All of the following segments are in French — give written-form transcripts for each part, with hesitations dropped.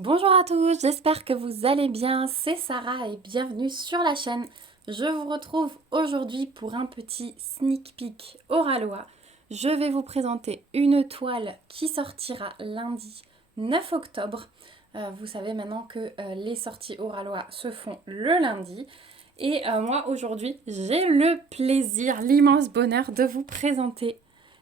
Bonjour à tous, j'espère que vous allez bien, c'est Sarah et bienvenue sur la chaîne. Je vous retrouve aujourd'hui pour un petit sneak peek Oralois. Je vais vous présenter une toile qui sortira lundi 9 octobre. Vous savez maintenant que les sorties Oralois se font le lundi. Et moi aujourd'hui, j'ai le plaisir, l'immense bonheur de vous présenter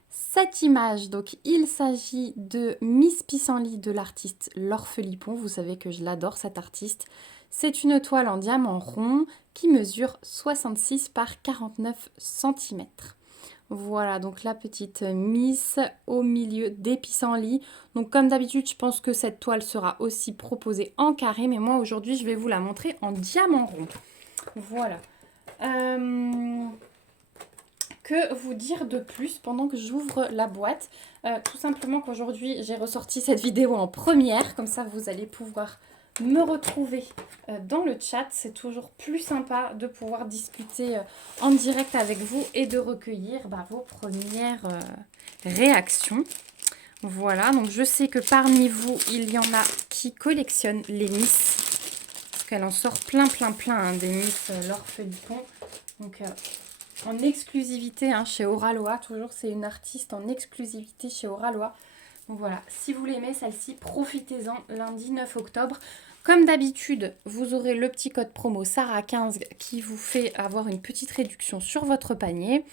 cette image. Donc il s'agit de Miss Pissenlit de l'artiste Laure Felipon. Vous savez que je l'adore cet artiste. C'est une toile en diamant rond qui mesure 66 par 49 cm. Voilà, donc la petite Miss au milieu des pissenlits. Donc comme d'habitude, je pense que cette toile sera aussi proposée en carré, mais moi aujourd'hui, je vais vous la montrer en diamant rond. Voilà. Que vous dire de plus pendant que j'ouvre la boîte? Tout simplement qu'aujourd'hui, j'ai ressorti cette vidéo en première. Comme ça, vous allez pouvoir me retrouver dans le chat. C'est toujours plus sympa de pouvoir discuter en direct avec vous et de recueillir vos premières réactions. Voilà, donc je sais que parmi vous, il y en a qui collectionnent les Miss. Parce qu'elle en sort plein, des Miss Laure Felipon. Donc, en exclusivité chez Oralois. Toujours, c'est une artiste en exclusivité chez Oralois. Donc voilà, si vous l'aimez celle-ci, profitez-en lundi 9 octobre. Comme d'habitude, vous aurez le petit code promo Sarah15 qui vous fait avoir une petite réduction sur votre panier.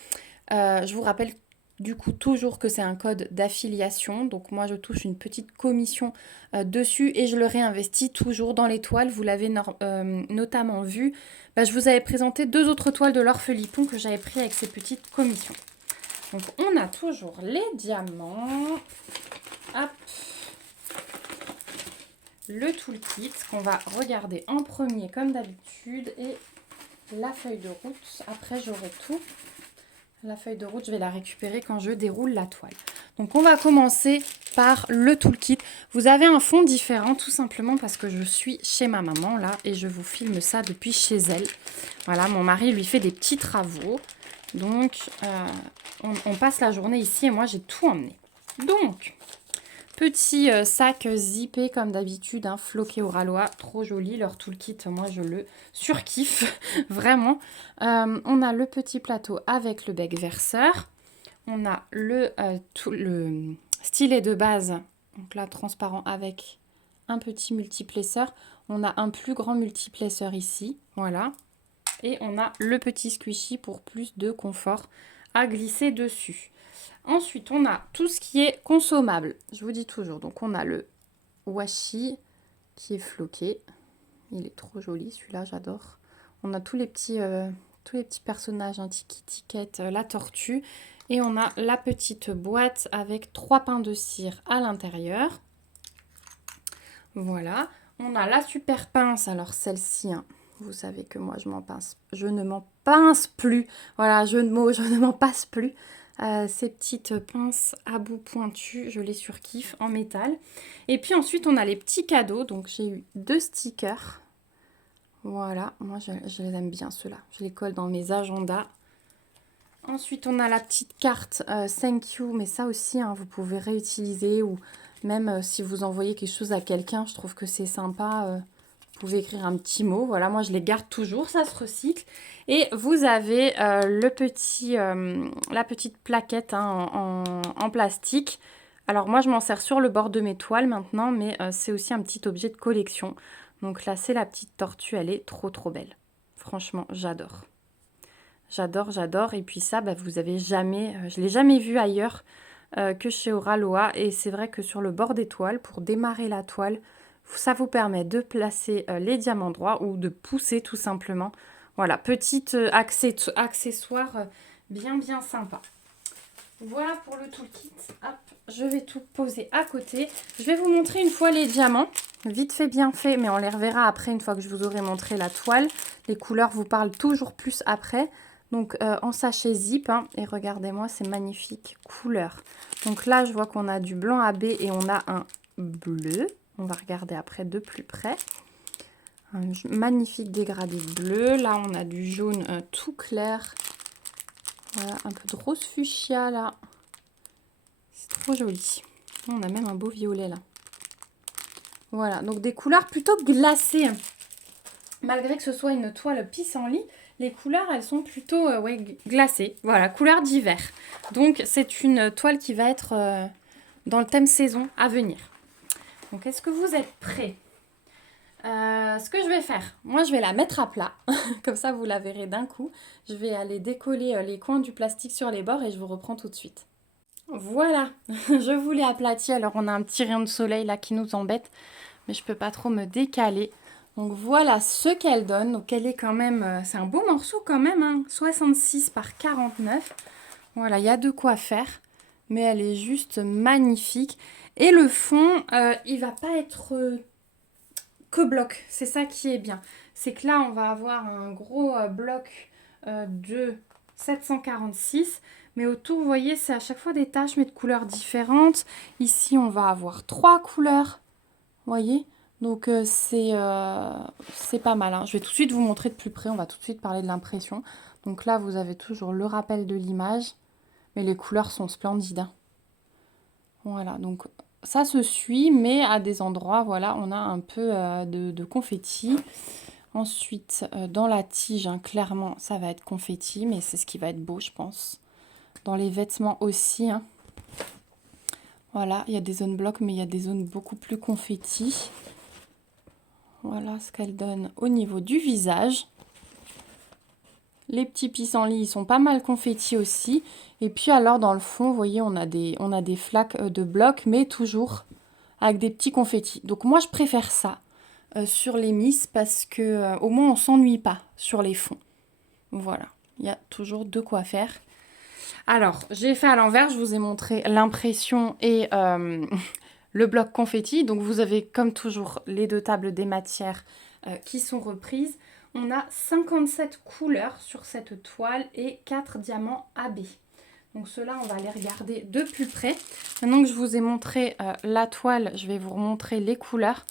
Je vous rappelle du coup toujours que c'est un code d'affiliation. Donc moi, je touche une petite commission dessus et je le réinvestis toujours dans les toiles. Vous l'avez notamment vu. Je vous avais présenté deux autres toiles de Laure Felipon que j'avais pris avec ces petites commissions. Donc on a toujours les diamants. Hop. Le toolkit qu'on va regarder en premier comme d'habitude et la feuille de route. Après j'aurai tout. La feuille de route, je vais la récupérer quand je déroule la toile. Donc on va commencer par le toolkit. Vous avez un fond différent tout simplement parce que je suis chez ma maman là et je vous filme ça depuis chez elle. Voilà, mon mari lui fait des petits travaux. Donc on passe la journée ici et moi j'ai tout emmené. Donc, petit sac zippé comme d'habitude, floqué Oralois, trop joli. Leur toolkit, moi je le surkiffe, vraiment. On a le petit plateau avec le bec verseur. On a le stylet de base, donc là transparent avec un petit multiplesseur. On a un plus grand multiplesseur ici, voilà. Et on a le petit squishy pour plus de confort à glisser dessus. Ensuite, on a tout ce qui est consommable. Je vous dis toujours. Donc, on a le washi qui est floqué. Il est trop joli, celui-là, j'adore. On a tous les petits personnages, Tiki Ticket, la tortue. Et on a la petite boîte avec 3 pains de cire à l'intérieur. Voilà. On a la super pince. Alors, celle-ci, vous savez que moi, je ne m'en pince plus. Voilà, jeu de mots, je ne m'en passe plus. Ces petites pinces à bout pointu, je les surkiffe en métal. Et puis ensuite, on a les petits cadeaux. Donc, j'ai eu 2 stickers. Voilà, moi, je les aime bien, ceux-là. Je les colle dans mes agendas. Ensuite, on a la petite carte Thank you. Mais ça aussi, vous pouvez réutiliser ou même si vous envoyez quelque chose à quelqu'un, je trouve que c'est sympa. Vous pouvez écrire un petit mot. Voilà, moi, je les garde toujours. Ça se recycle. Et vous avez la petite plaquette en plastique. Alors, moi, je m'en sers sur le bord de mes toiles maintenant. Mais c'est aussi un petit objet de collection. Donc là, c'est la petite tortue. Elle est trop, trop belle. Franchement, j'adore. J'adore, j'adore. Et puis ça, vous avez jamais... je ne l'ai jamais vu ailleurs que chez Oralois. Et c'est vrai que sur le bord des toiles, pour démarrer la toile, ça vous permet de placer les diamants droits ou de pousser tout simplement. Voilà, petit accessoire bien sympa. Voilà pour le toolkit. Hop, je vais tout poser à côté. Je vais vous montrer une fois les diamants. Vite fait, bien fait, mais on les reverra après une fois que je vous aurai montré la toile. Les couleurs vous parlent toujours plus après. Donc en sachet zip, et regardez-moi ces magnifiques couleurs. Donc là, je vois qu'on a du blanc AB et on a un bleu. On va regarder après de plus près. Un magnifique dégradé bleu. Là, on a du jaune tout clair. Voilà, un peu de rose fuchsia là. C'est trop joli. On a même un beau violet là. Voilà, donc des couleurs plutôt glacées. Malgré que ce soit une toile pissenlit, les couleurs, elles sont plutôt ouais, glacées. Voilà, couleur d'hiver. Donc, c'est une toile qui va être dans le thème saison à venir. Donc, est-ce que vous êtes prêts? Ce que je vais faire, moi, je vais la mettre à plat. Comme ça, vous la verrez d'un coup. Je vais aller décoller les coins du plastique sur les bords et je vous reprends tout de suite. Voilà, je vous l'ai aplati. Alors, on a un petit rayon de soleil là qui nous embête. Mais je peux pas trop me décaler. Donc voilà ce qu'elle donne. Donc elle est quand même, c'est un beau morceau quand même, hein, 66 par 49. Voilà, il y a de quoi faire, mais elle est juste magnifique. Et le fond, il va pas être que bloc, c'est ça qui est bien. C'est que là, on va avoir un gros bloc de 746. Mais autour, vous voyez, c'est à chaque fois des taches, mais de couleurs différentes. Ici, on va avoir 3 couleurs, vous voyez. Donc c'est pas mal, hein. Je vais tout de suite vous montrer de plus près. On va tout de suite parler de l'impression. Donc là, vous avez toujours le rappel de l'image. Mais les couleurs sont splendides, hein. Voilà, donc ça se suit, mais à des endroits, voilà, on a un peu de confetti. Ensuite, dans la tige, hein, clairement, ça va être confetti, mais c'est ce qui va être beau, je pense. Dans les vêtements aussi, hein. Voilà, il y a des zones blocs, mais il y a des zones beaucoup plus confetti. Voilà ce qu'elle donne au niveau du visage. Les petits pissenlits, ils sont pas mal confettis aussi. Et puis alors dans le fond, vous voyez, on a des flaques de blocs, mais toujours avec des petits confettis. Donc moi, je préfère ça sur les miss parce que au moins on s'ennuie pas sur les fonds. Voilà, il y a toujours de quoi faire. Alors, j'ai fait à l'envers, je vous ai montré l'impression et le bloc confetti. Donc vous avez comme toujours les deux tables des matières qui sont reprises. On a 57 couleurs sur cette toile et 4 diamants AB. Donc ceux-là, on va les regarder de plus près. Maintenant que je vous ai montré la toile, je vais vous remontrer les couleurs.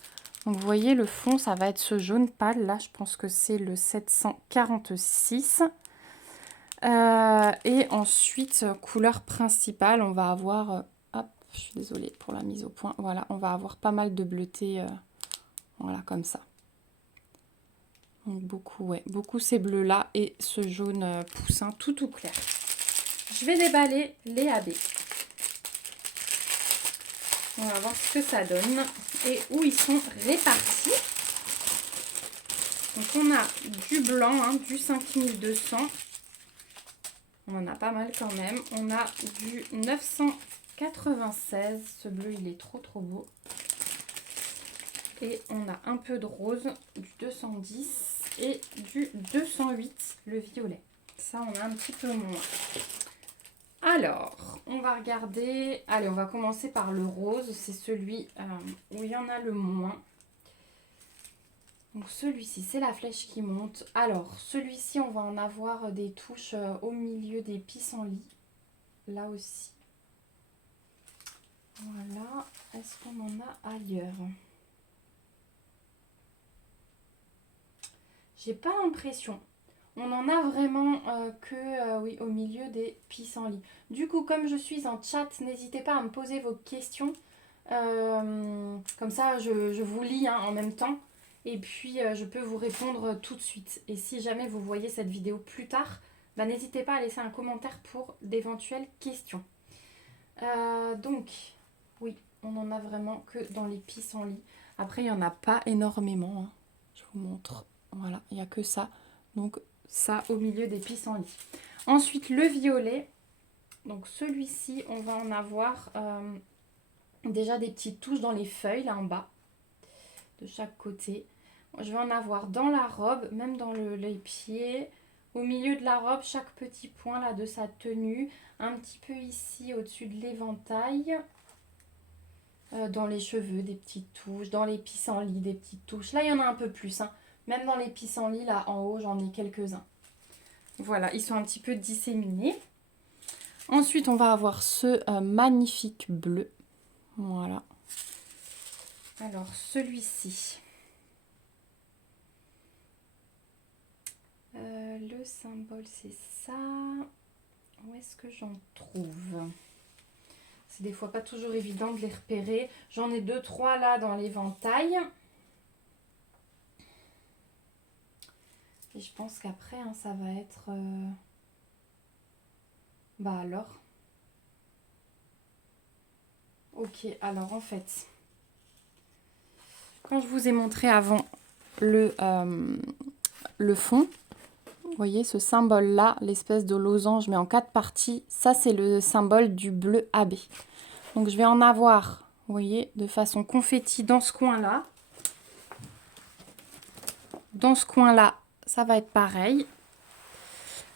Donc vous voyez, le fond, ça va être ce jaune pâle. Là, je pense que c'est le 746. Et ensuite, couleur principale, on va avoir... hop, je suis désolée pour la mise au point. Voilà, on va avoir pas mal de bleuté. Voilà, comme ça. Donc beaucoup, ouais, beaucoup ces bleus-là et ce jaune poussin tout clair. Je vais déballer les AB. On va voir ce que ça donne et où ils sont répartis. Donc on a du blanc, hein, du 5200. On en a pas mal quand même. On a du 996. Ce bleu, il est trop beau. Et on a un peu de rose, du 210 et du 208, le violet. Ça, on a un petit peu moins. Alors, on va regarder. Allez, on va commencer par le rose. C'est celui où il y en a le moins. Donc celui-ci, c'est la flèche qui monte. Alors, celui-ci, on va en avoir des touches au milieu des pissenlits. Là aussi. Voilà. Est-ce qu'on en a ailleurs? J'ai pas l'impression. On en a vraiment oui, au milieu des pissenlits. Du coup, comme je suis en chat, n'hésitez pas à me poser vos questions. Comme ça, je vous lis hein, en même temps. Et puis, je peux vous répondre tout de suite. Et si jamais vous voyez cette vidéo plus tard, bah, n'hésitez pas à laisser un commentaire pour d'éventuelles questions. Donc, oui, on n'en a vraiment que dans les pissenlits. Après, il n'y en a pas énormément. Hein. Je vous montre. Voilà, il n'y a que ça. Donc, ça au milieu des pissenlits. Ensuite, le violet. Donc, celui-ci, on va en avoir déjà des petites touches dans les feuilles, là en bas, de chaque côté. Je vais en avoir dans la robe, même dans les pieds. Au milieu de la robe, chaque petit point là de sa tenue. Un petit peu ici, au-dessus de l'éventail. Dans les cheveux, des petites touches. Dans les pissenlits, des petites touches. Là, il y en a un peu plus. Hein. Même dans les pissenlits, là en haut, j'en ai quelques-uns. Voilà, ils sont un petit peu disséminés. Ensuite, on va avoir ce magnifique bleu. Voilà. Alors, celui-ci. Le symbole, c'est ça. Où est-ce que j'en trouve? C'est des fois pas toujours évident de les repérer. J'en ai 2-3 là dans l'éventail. Et je pense qu'après, hein, ça va être... Bah alors. Ok, alors en fait, quand je vous ai montré avant le fond, vous voyez ce symbole-là, l'espèce de losange, mais en 4 parties, ça c'est le symbole du bleu AB. Donc je vais en avoir, vous voyez, de façon confetti dans ce coin-là. Dans ce coin-là, ça va être pareil.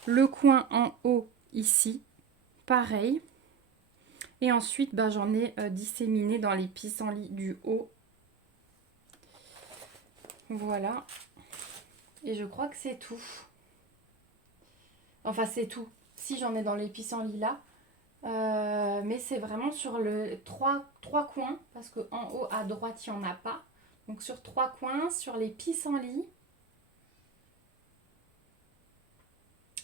Le coin en haut, ici, pareil. Et ensuite, bah, j'en ai disséminé dans les pissenlits du haut. Voilà. Et je crois que c'est tout. Enfin, c'est tout. Si, j'en ai dans les pissenlits là. Mais c'est vraiment sur le trois coins. Parce qu'en haut, à droite, il n'y en a pas. Donc, sur 3 coins, sur les pissenlits.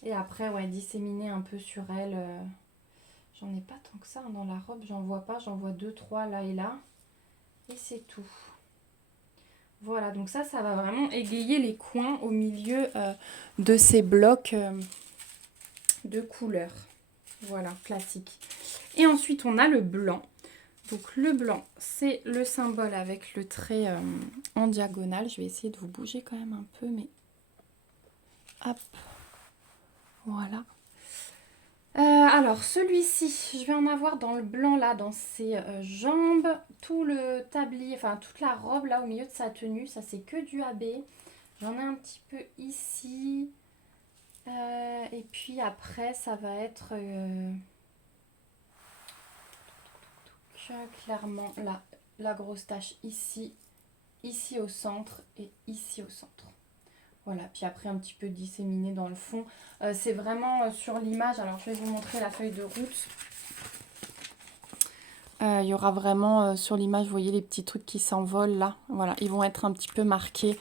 Et après, ouais, disséminer un peu sur elle. J'en ai pas tant que ça hein, dans la robe. J'en vois pas. J'en vois 2-3 là et là. Et c'est tout. Voilà, donc ça va vraiment égayer les coins au milieu de ces blocs de couleurs. Voilà, classique. Et ensuite, on a le blanc. Donc le blanc, c'est le symbole avec le trait en diagonale. Je vais essayer de vous bouger quand même un peu, mais hop, voilà. Alors celui-ci, je vais en avoir dans le blanc là, dans ses jambes, tout le tablier, enfin toute la robe là au milieu de sa tenue, ça c'est que du AB. J'en ai un petit peu ici, et puis après ça va être clairement là, la grosse tache ici, ici au centre et ici au centre. Voilà, puis après un petit peu disséminé dans le fond. C'est vraiment sur l'image. Alors je vais vous montrer la feuille de route. Il y aura vraiment sur l'image, vous voyez les petits trucs qui s'envolent là. Voilà, ils vont être un petit peu marqués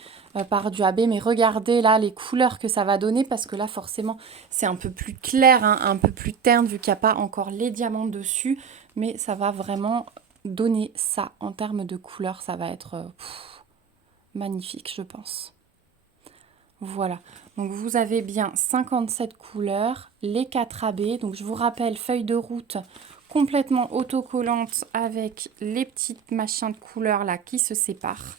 par du AB. Mais regardez là les couleurs que ça va donner parce que là forcément c'est un peu plus clair, hein, un peu plus terne vu qu'il n'y a pas encore les diamants dessus. Mais ça va vraiment donner ça en termes de couleurs. Ça va être magnifique je pense. Voilà, donc vous avez bien 57 couleurs, les 4 AB. Donc je vous rappelle, feuille de route complètement autocollante avec les petites machins de couleurs là qui se séparent.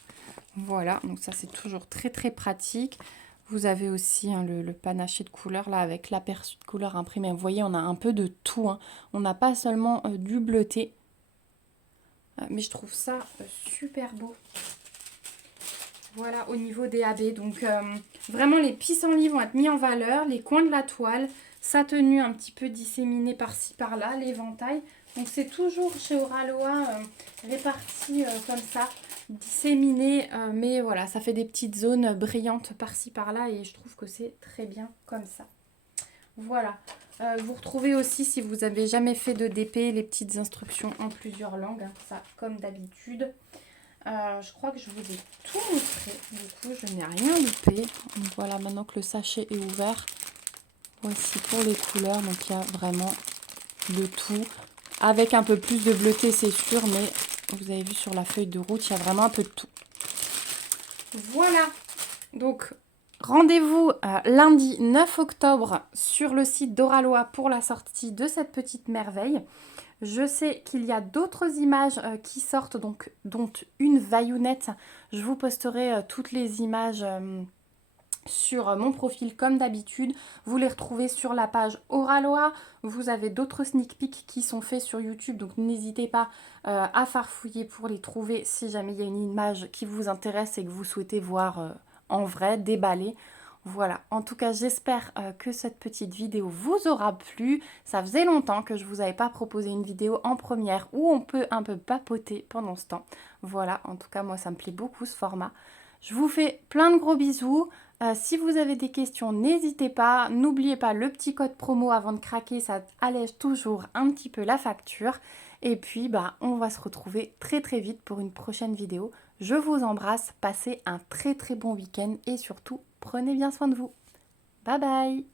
Voilà, donc ça c'est toujours très très pratique. Vous avez aussi hein, le panaché de couleurs là avec l'aperçu de couleurs imprimé. Vous voyez, on a un peu de tout. Hein. On n'a pas seulement du bleuté. Mais je trouve ça super beau. Voilà, au niveau des AB. Donc, vraiment, les pissenlits vont être mis en valeur. Les coins de la toile, sa tenue un petit peu disséminée par-ci, par-là, l'éventail. Donc, c'est toujours chez Oraloa réparti comme ça, disséminé. Mais voilà, ça fait des petites zones brillantes par-ci, par-là. Et je trouve que c'est très bien comme ça. Voilà. Vous retrouvez aussi, si vous n'avez jamais fait de DP, les petites instructions en plusieurs langues. Hein, ça, comme d'habitude. Je crois que je vous ai tout montré. Du coup, je n'ai rien loupé. Donc voilà, maintenant que le sachet est ouvert, voici pour les couleurs. Donc il y a vraiment de tout. Avec un peu plus de bleuté, c'est sûr, mais vous avez vu sur la feuille de route, il y a vraiment un peu de tout. Voilà. Donc, rendez-vous lundi 9 octobre sur le site d'Oraloa pour la sortie de cette petite merveille. Je sais qu'il y a d'autres images qui sortent, donc, dont une vaillounette. Je vous posterai toutes les images sur mon profil comme d'habitude. Vous les retrouvez sur la page Oraloa. Vous avez d'autres sneak peeks qui sont faits sur YouTube, donc n'hésitez pas à farfouiller pour les trouver si jamais il y a une image qui vous intéresse et que vous souhaitez voir en vrai, déballer. Voilà, en tout cas j'espère que cette petite vidéo vous aura plu. Ça faisait longtemps que je ne vous avais pas proposé une vidéo en première où on peut un peu papoter pendant ce temps. Voilà, en tout cas moi ça me plaît beaucoup ce format. Je vous fais plein de gros bisous. Si vous avez des questions, n'hésitez pas. N'oubliez pas le petit code promo avant de craquer, ça allège toujours un petit peu la facture. Et puis bah, on va se retrouver très très vite pour une prochaine vidéo. Je vous embrasse, passez un très très bon week-end et surtout, prenez bien soin de vous. Bye bye!